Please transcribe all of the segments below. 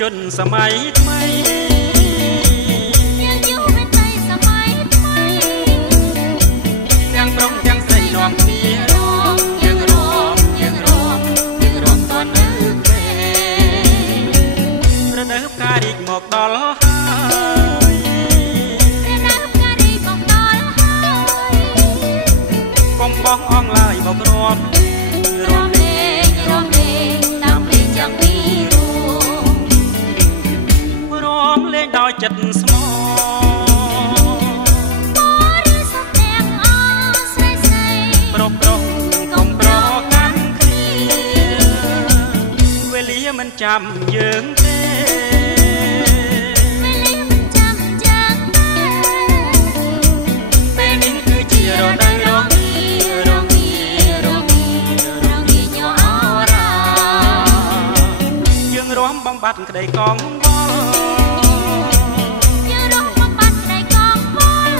ជនសម័យថ្មីយើងយុវតីសម័យថ្មីទាំងប្រុសទាំងស្រីនាំគ្នាយើងរួមតន់នៅពេលរដូវផ្ការីកមកដល់ហើយរដូវផ្ការីកមកដល់ហើយកុំបោះអងឡើយបករាប់រំលែងតាមភ្លេងយ៉ាងពីរំលែងដោយចិត្តស្មោះបរិសុទ្ធទាំងអស់ស្រីប្រុសកុំប្រកាន់គ្នាវេលាមិនចាំយើងទេពេលនេះគឺជារដូវរងាញ័រអរ៉ាយើងរួមបំបត្តិក្តីកងវល់យើងរួមបំបត្តិក្តីកងវល់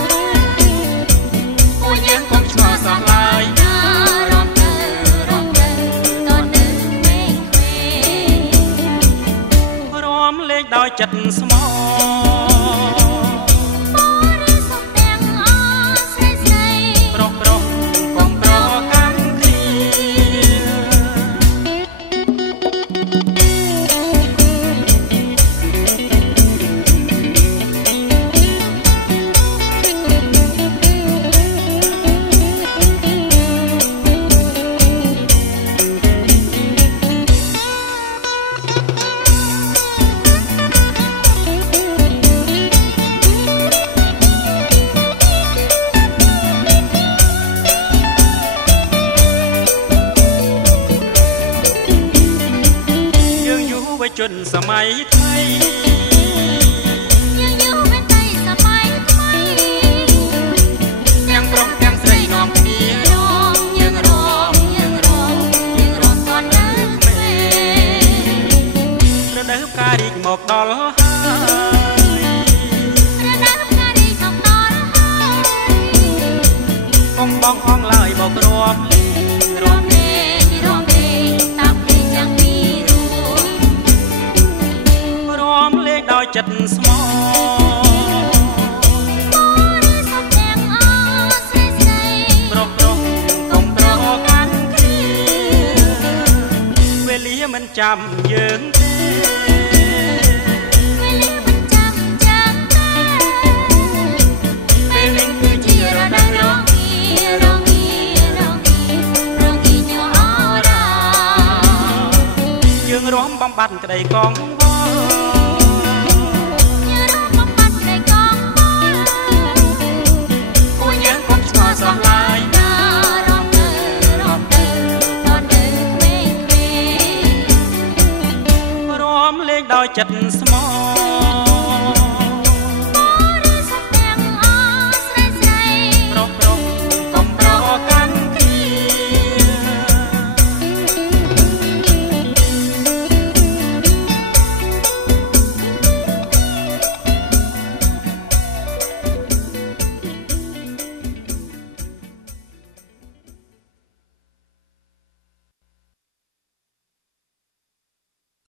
ពួកយើងកុំឆ្ងល់សោះឡើយរំទៅតនៅមេឃរួមលេងដោយចិត្តស្មោះជនសម័យថ្មីយើងយុវតីសម័យថ្មីទាំងប្រុសទាំងស្រីនាំគ្នាយើងរួមតន់នៅពេលរដូវផ្ការីកមកដល់ហើយរដូវផ្ការីកមកដល់ហើយកុំបោះអងឡើយបករាប់រំលែងតាមភ្លេងយ៉ាងពីដោយចិត្តស្មោះបរិសុទ្ធទាំងអស់ស្រីប្រុសកុំប្រកាន់គ្នាវេលាមិនចាំយើងទេវេលាមិនចាំចាំទេពេលនេះគឺជារដូវរងាញ័រអរ៉ាយើងរួមបំបត្តិក្តីកងវល់ដោយចិត្តស្មោះ